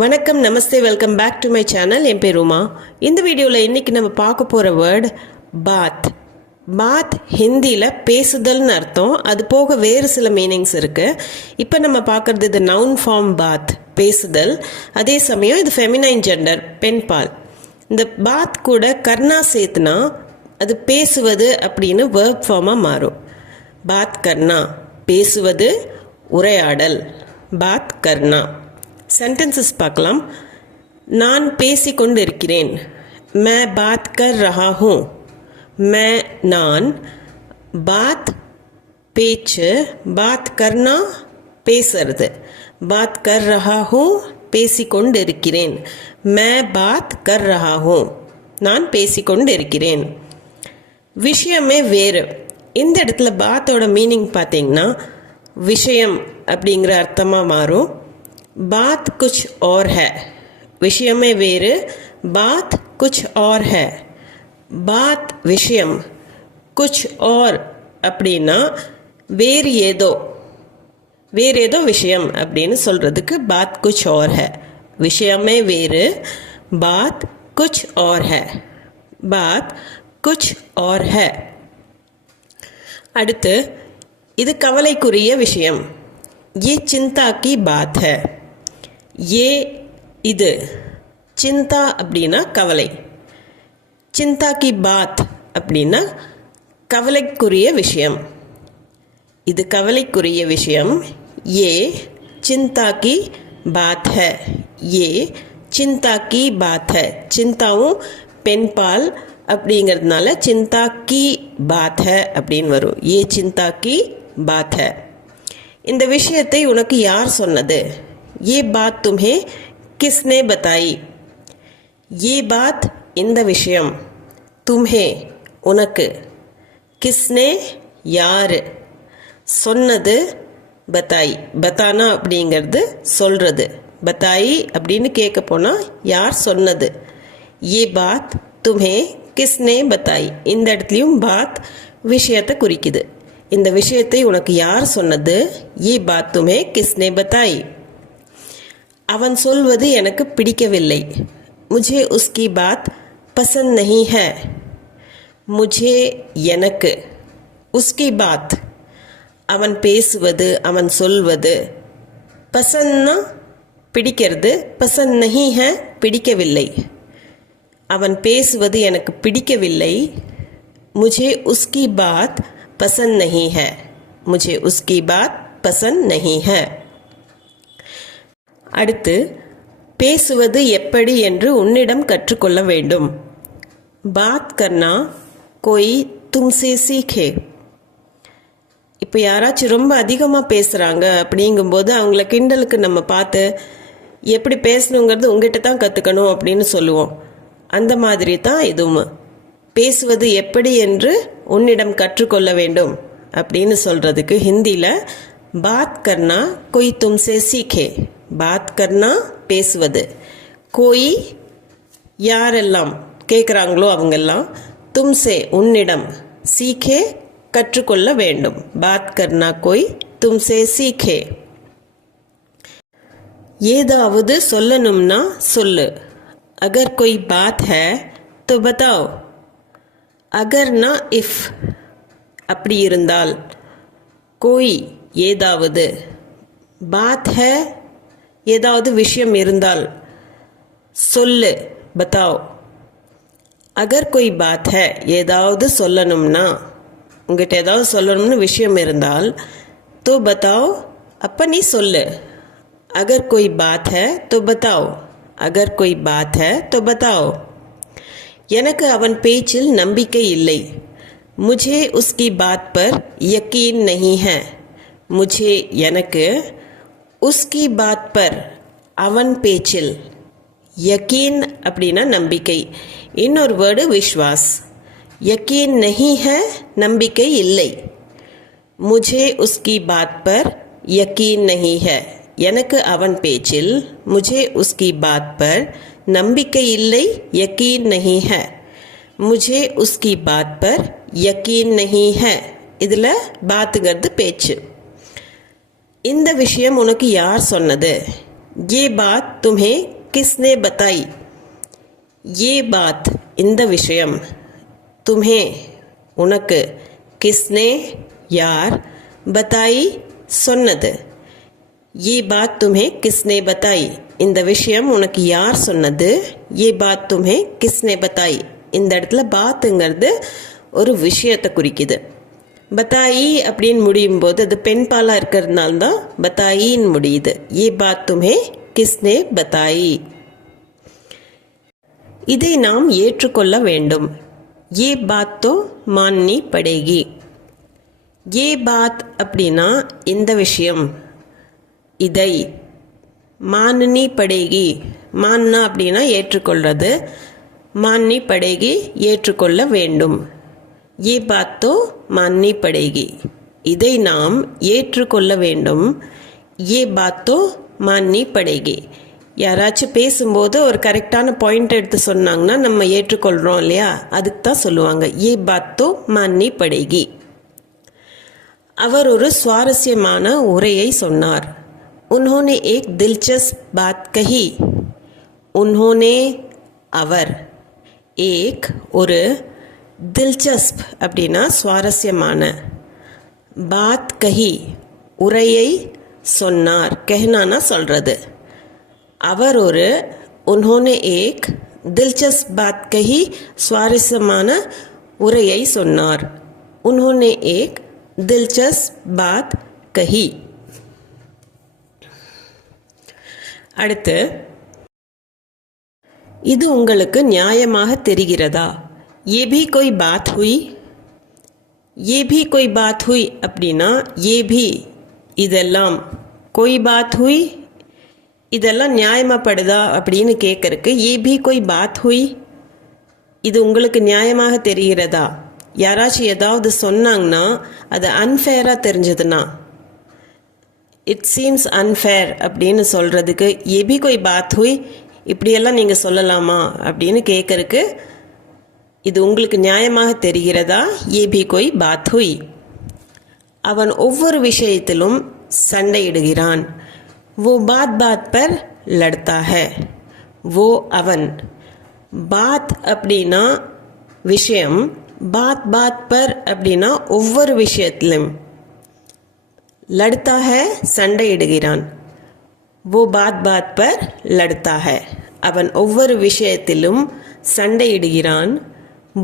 வணக்கம் நமஸ்தே welcome back to my channel என் பேர் உமா. இந்த வீடியோவில் இன்றைக்கி நம்ம பார்க்க போகிற வேர்டு பாத் பாத் ஹிந்தியில் பேசுதல்னு அர்த்தம். அது போக வேறு சில மீனிங்ஸ் இருக்குது இப்போ நம்ம பார்க்குறது இது நவுன் ஃபார்ம் பாத் பேசுதல். அதே சமயம் இது ஃபெமினைன் ஜெண்டர் பெண்பால் இந்த பாத் கூட கர்ணா சேர்த்துனா அது பேசுவது அப்படின்னு வேர்ப் ஃபார்மாக மாறும். பாத் கர்ணா பேசுவது உரையாடல். பாத் கர்ணா. சென்டென்சஸ் பார்க்கலாம். நான் பேசி கொண்டு இருக்கிறேன் மே பாத் கர் ரஹா ஹூ. மே நான் பாத் பேச்சு பாத் கர்னா பேசுறது. பாத் கர் ரஹா ஹூ பேசி கொண்டு இருக்கிறேன் மே பாத் கர் ரஹா ஹூ. நான் பேசி கொண்டு இருக்கிறேன் விஷயமே வேறு. இந்த இடத்துல பாத்தோட மீனிங் பார்த்தீங்கன்னா விஷயம் அப்படிங்கிற அர்த்தமாக மாறும். பாத் குச் और है விஷயமே வேறு பாத் குச் और है பாத் விஷயம் குச் और அப்படின்னா வேறு ஏதோ வேறு ஏதோ விஷயம் அப்படின்னு சொல்கிறதுக்கு பாத் குச் और है விஷயமே வேறு பாத் குச் और है பாத் குச் और है அடுத்து இது கவலைக்குரிய விஷயம் ये चिंता की बात है ஏ இது. சிந்தா அப்படின்னா கவலை. சிந்தா கி பாத் அப்படின்னா கவலைக்குரிய விஷயம். இது கவலைக்குரிய விஷயம். ஏ சிந்தா கி பாத் ஹ. ஏ சிந்தா கி பாத் ஹ. சிந்தாவும் பெண்பால் அப்படிங்கிறதுனால சிந்தா கி பாத் ஹ அப்படின்னு வரும். ஏ சிந்தா கி பாத் ஹ. இந்த விஷயத்தை உனக்கு யார் சொன்னது? ये बात तुम्हें किसने बताई ये बात இந்த விஷயம் தும்ஹே உனக்கு கிஸ்னே யார் சொன்னது பத்தாய் பத்தானா அப்படிங்கிறது சொல்கிறது பத்தாயி அப்படின்னு கேட்க போனால் யார் சொன்னது ஏ பாத் தும்ஹே கிஸ்னே பத்தாய் இந்த இடத்துலையும் பாத் விஷயத்தை குறிக்குது இந்த விஷயத்தை உனக்கு யார் சொன்னது ஏ பாத் தும்ஹே கிஸ்னே பத்தாய் அவன் சொல்வது எனக்கு பிடிக்கவில்லை. முஜே உஸ்கி பாத் பசந்த் நஹி ஹ. முஜே எனக்கு. உஸ்கி பாத். அவன் பேசுவது அவன் சொல்வது பசன்னா பிடிக்கிறது பசந்த் நஹி ஹ பிடிக்கவில்லை. அவன் பேசுவது எனக்கு பிடிக்கவில்லை. முஜே உஸ்கி பாத் பசந்த் நஹி ஹ. முஜே உஸ்கி பாத் பசந்த் நஹி ஹ. அடுத்து பேசுவது எப்படி என்று உன்னிடம் கற்றுக்கொள்ள வேண்டும். பாத் கர்னா கொய் தும்சே சீக்கே இப்போ யாராச்சும் ரொம்ப அதிகமாக பேசுகிறாங்க அப்படிங்கும்போது அவங்கள கிண்டலுக்கு நம்ம பார்த்து எப்படி பேசணுங்கிறது உங்ககிட்ட தான் கற்றுக்கணும் அப்படின்னு சொல்லுவோம். அந்த மாதிரி தான் இதுவும். பேசுவது எப்படி என்று உன்னிடம் கற்றுக்கொள்ள வேண்டும் அப்படின்னு சொல்கிறதுக்கு ஹிந்தியில் பாத் கர்னா கொய் தும்சே சீக்கே பாத் கர்னா பேசுவது. கோயி யாரெல்லாம் கேட்குறாங்களோ அவங்கெல்லாம் தும்சே உன்னிடம் சீக்கே கற்றுக்கொள்ள வேண்டும். பாத் கர்னா கோய் தும்சே சீக்கே. ஏதாவது சொல்லணும்னா சொல்லு. அகர் கொய் பாத் ஹே தோ பதாவ் அகர்னா இஃப் அப்படி இருந்தால் கோய் ஏதாவது பாத் ஹே ஏதாவது விஷயம் இருந்தால் சொல்லு பத்தாவ் அகர் கொய் பாத் ஹே ஏதாவது சொல்லணும்னா உங்ககிட்ட ஏதாவது சொல்லணும்னு விஷயம் இருந்தால் தோ பத்தாவ் அப்போ நீ சொல்லு அகர் கொய் பாத் ஹே தோ பத்தாவ் அகர் கொய் பாத் ஹே தோ பத்தாவ் எனக்கு அவன் பேச்சில் நம்பிக்கை இல்லை முझे उसकी बात पर यकीन नहीं है मुझे எனக்கு उसकी பாத் பர் அவன் பேச்சில் यकीन அப்படின்னா நம்பிக்கை இன்னொரு வேர்டு விஸ்வாஸ் यकीन नहीं है நம்பிக்கை இல்லை मुझे उसकी बात पर यकीन नहीं है எனக்கு அவன் பேச்சில் मुझे उसकी बात पर நம்பிக்கை இல்லை यकीन नहीं है मुझे उसकी बात पर यकीन नहीं है இதில் பாத்துங்கிறது பேச்சு இந்த விஷயம் உனக்கு யார் சொன்னது? ஏ பாத் தும்ஹே கிஸ்னே பத்தாய். ஏ பாத் இந்த விஷயம். தும்ஹே உனக்கு கிஸ்னே யார் பத்தாயி சொன்னது? ஏ பாத் தும்ஹே கிஸ்னே பத்தாய். இந்த விஷயம் உனக்கு யார் சொன்னது? ஏ பாத் தும்ஹே கிஸ்னே பத்தாய். இந்த இடத்துல பாத்துங்கிறது ஒரு விஷயத்தை குறிக்குது. பத்தாயி அப்படின்னு முடியும் போது அது பெண் பாலாக இருக்கிறதுனால தான் பத்தாயின்னு முடியுது. ஏ பாத் துமே கிஸ்னே பத்தாயி. இதை நாம் ஏற்றுக்கொள்ள வேண்டும். ஏ பாத்தோ மான்னி படேகி. ஏ பாத் அப்படின்னா இந்த விஷயம்? இதை. மான்னி படேகி. மான்னா அப்படின்னா ஏற்றுக்கொள்வது மான்னி படேகி ஏற்றுக்கொள்ள வேண்டும். ஏ பாத்தோ மான்னி படேகி இதை நாம் ஏற்றுக்கொள்ள வேண்டும். ஏ பாத்தோ மான்னி படேகி யாராச்சும் பேசும்போது ஒரு கரெக்டான பாயிண்ட் எடுத்து சொன்னாங்கன்னா நம்ம ஏற்றுக்கொள்கிறோம் இல்லையா அதுக்கு தான் சொல்லுவாங்க ஏ பாத்தோ மான்னி படேகி அவர் ஒரு சுவாரஸ்யமான உரையை சொன்னார் உன்ஹோனே ஏக் தில்சஸ்ப் பாத் கஹி உன்ஹோனே அவர் ஏக் ஒரு தில்சஸ்ப் அப்படின்னா சுவாரஸ்யமான. பாத் கஹி உரையை சொன்னார். கெஹ்னானா சொல்கிறது அவர் ஒரு உன்ஹோனே ஏக் தில்சஸ் பாத் கஹி சுவாரஸ்யமான உரையை சொன்னார். உன்ஹோனே ஏக் தில்சஸ் பாத் கஹி. அடுத்து இது உங்களுக்கு நியாயமாக தெரிகிறதா? ஏ பி கொய் பாத் ஹுய் ஏ பி கொய் பாத் ஹுய் அப்படின்னா ஏ பி இதெல்லாம் கொய் பாத் ஹுய் இதெல்லாம் நியாயமாகப்படுதா அப்படின்னு கேட்குறக்கு ஏ பி கொய் பாத் ஹுய் இது உங்களுக்கு நியாயமாக தெரிகிறதா? யாராச்சும் ஏதாவது சொன்னாங்கன்னா அது அன்ஃபேராக தெரிஞ்சதுன்னா. இட் சீம்ஸ் அன்ஃபேர் அப்படின்னு சொல்கிறதுக்கு எபி கொய் பாத் ஹுய் இப்படியெல்லாம் நீங்கள் சொல்லலாமா? அப்படின்னு கேட்குறக்கு இது உங்களுக்கு நியாயமாக தெரிகிறதா ஏபி கொய் பாத் ஹுய் அவன் ஒவ்வொரு விஷயத்திலும் சண்டையிடுகிறான் वो बात बात पर लड़ता है वो அவன் பாத் அப்படின்னா விஷயம் பாத் பாத் பர் அப்படின்னா ஒவ்வொரு விஷயத்திலும் லடுத்தா ஹே சண்டையிடுகிறான் वो பாத் பாத் பர் லடுத்தா ஹே அவன் ஒவ்வொரு விஷயத்திலும் சண்டையிடுகிறான்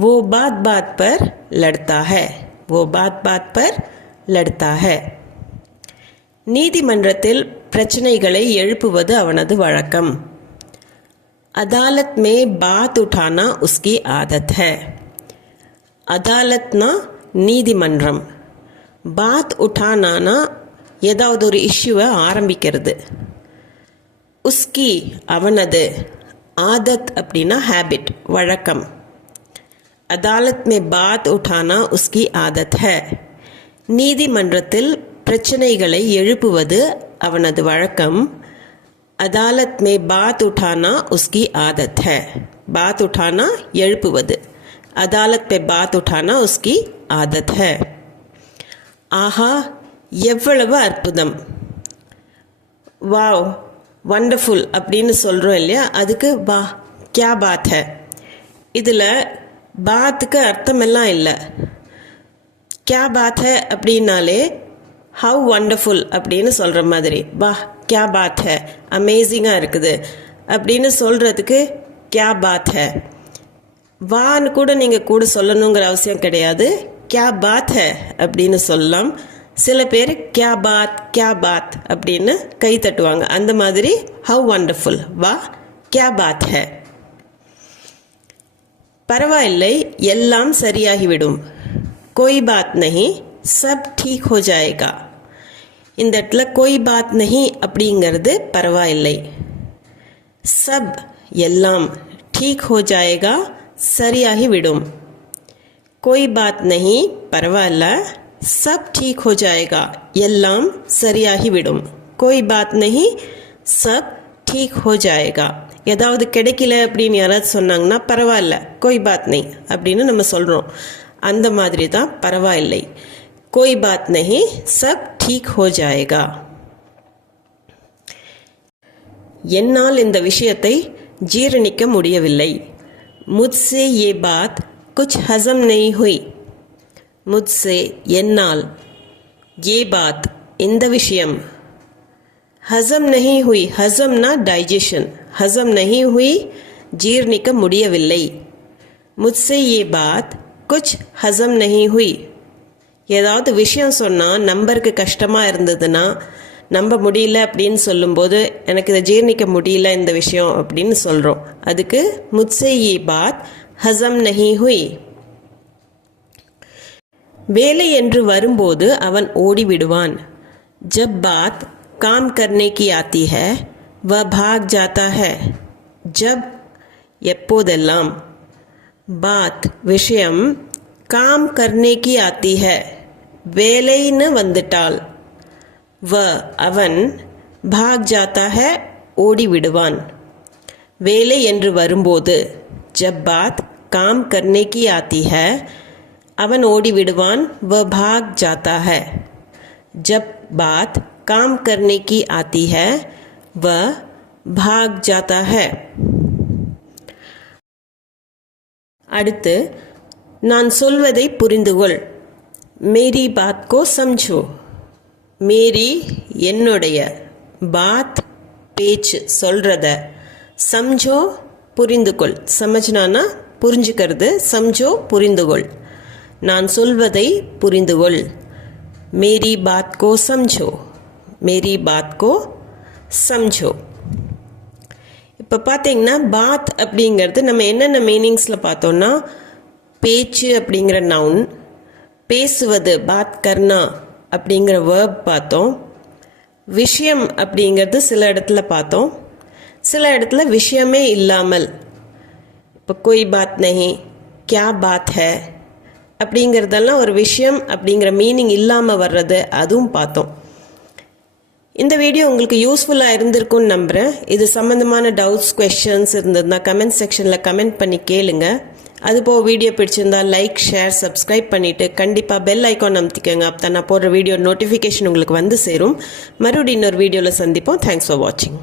वो बात बात पर लड़ता है। वो பாத் பாத் பர் லடுத்தாக நீதிமன்றத்தில் பிரச்சனைகளை எழுப்புவது அவனது வழக்கம். அதாலத் மே பாத் உடானா உஸ்கி ஆதத் ஹே. அதாலத்னா நீதிமன்றம். பாத் உட்டானானா ஏதாவது ஒரு இஷ்யூவை ஆரம்பிக்கிறது. உஸ்கி அவனது ஆதத் அப்படின்னா ஹேபிட் வழக்கம். அதாலத் மே பாத் உட்டானா உஸ்கி ஆதத் ஹே நீதிமன்றத்தில் பிரச்சனைகளை எழுப்புவது அவனது வழக்கம்। அதாலத் மே பாத் உட்டானா உஸ்கி ஆதத் ஹே பாத் உட்டானா எழுப்புவது। அதாலத் மே பாத் உட்டானா உஸ்கி ஆதத் ஹே ஆஹா எவ்வளவு அற்புதம்। வாவ் வண்டர்ஃபுல் அப்படின்னு சொல்கிறோம் இல்லையா? அதுக்கு வா கியா பாத் ஹே. இதில் பாத்துக்கு அர்த்தமெல்லாம் இல்லை. கே பாத் ஹே அப்படின்னாலே ஹவ் வண்டர்ஃபுல் அப்படின்னு சொல்கிற மாதிரி. வா கியா பாத் ஹே அமேசிங்காக இருக்குது. அப்படின்னு சொல்கிறதுக்கு கே பாத் ஹே. வான்னு கூட நீங்கள் கூட சொல்லணுங்கிற அவசியம் கிடையாது. கே பாத் ஹே அப்படின்னு சொல்லலாம். சில பேர் கியா பாத் கே பாத் அப்படின்னு கை தட்டுவாங்க. அந்த மாதிரி ஹவ் வண்டர்ஃபுல் வா கியா பாத் ஹே. பரவாயில்லை எல்லாம் சரியாகிவிடும். கோய் பாத் நஹி சப் டீக் ஹோ ஜாயேகா இந்த இடத்துல கோய் பாத் நஹி அப்படிங்கிறது பரவாயில்லை சப் எல்லாம் டீக் ஹோ ஜாயேகா சரியாகிவிடும் கோய் பாத் நஹி பரவாயில்ல சப் டீக் ஹோ ஜாயேகா எல்லாம் சரியாகிவிடும் கோய் பாத் நஹி சப் டீக் ஹோ ஜாயேகா ஏதாவது கிடைக்கல அப்படின்னு யாராவது சொன்னாங்கன்னா பரவாயில்ல கோய் பாத் நெய் அப்படின்னு நம்ம சொல்கிறோம் அந்த மாதிரி தான் பரவாயில்லை. கோய் பாத் நஹி சப் டீக் ஹோ ஜாயேகா என்னால் இந்த விஷயத்தை ஜீரணிக்க முடியவில்லை. முத்சே ஏ பாத் குச் ஹசம் நெய் ஹுய். முத்சே என்னால் ஏ பாத் இந்த விஷயம். ஹசம் நெஹி ஹுய் ஹசம்னா டைஜஷன் ஹசம் நஹி ஹுய் ஜீர்ணிக்க முடியவில்லை முத்சே ஏ பாத் குச் ஹசம் நஹி ஹுய் ஏதாவது விஷயம் சொன்னால் நம்பருக்கு கஷ்டமாக இருந்ததுன்னா நம்ப முடியல அப்படின்னு சொல்லும்போது எனக்கு இதை ஜீர்ணிக்க முடியல இந்த விஷயம் அப்படின்னு சொல்கிறோம் அதுக்கு முத்சே ஏ பாத் ஹசம் நஹி ஹுய் வேலை என்று வரும்போது அவன் ஓடிவிடுவான் ஜப் பாத் काम करने की आती है वह भाग जाता है जब எப்போதெல்லாம் பாத் விஷயம் காம் கர்னே கி ஆத்தி ஹை வேலைன்னு வந்துட்டால் வ அவன் பாக் ஜாத்தா ஹை ஓடி விடுவான் வேலை என்று வரும்போது ஜப் பாத் காம் கர்னே கி ஆத்தி ஹை அவன் ஓடி விடுவான் வ பாக் ஜாத்தா ஹை जब बात काम करने की आती है वह भाग जाता है அடுத்து நான் சொல்வதை புரிந்துகொள் மேரி பாத் கோ சம்ஜோ மேரி என்னுடைய பாத் பேச்சு சொல்கிறத சம்ஜோ புரிந்துகொள் சமஜ்னானா புரிஞ்சுக்கிறது சம்ஜோ புரிந்துகொள் நான் சொல்வதை புரிந்துகொள் मेरी बात को समझो मेरी बात को சம்ஜோ. இப்போ பார்த்தீங்கன்னா பாத் அப்படிங்கிறது நம்ம என்னென்ன மீனிங்ஸில் பார்த்தோன்னா பேச்சு அப்படிங்கிற நவுன் பேசுவது பாத் கர்ணா அப்படிங்கிற வேர்ப் பார்த்தோம். விஷயம் அப்படிங்கிறது சில இடத்துல பார்த்தோம். சில இடத்துல விஷயமே இல்லாமல் இப்போ கொய் பாத் நஹி கியா பாத் ஹே அப்படிங்கிறதெல்லாம் ஒரு விஷயம் அப்படிங்கிற மீனிங் இல்லாமல் வர்றது அதுவும் பார்த்தோம். இந்த வீடியோ உங்களுக்கு யூஸ்ஃபுல்லாக இருந்திருக்கும்னு நம்புகிறேன் இது சம்மந்தமான டவுட்ஸ் கொஷின்ஸ் இருந்ததுன்னா கமெண்ட் செக்ஷனில் கமெண்ட் பண்ணி கேளுங்க. அதுபோக வீடியோ பிடிச்சிருந்தா லைக் ஷேர் சப்ஸ்கிரைப் பண்ணிவிட்டு கண்டிப்பாக பெல் ஐக்கான் அமுத்திக்கோங்க. அப்போ தான் நான் போடுற வீடியோ நோட்டிஃபிகேஷன் உங்களுக்கு வந்து சேரும். மறுபடியும் இன்னொரு வீடியோவில் சந்திப்போம். தேங்க்ஸ் ஃபார் வாட்சிங்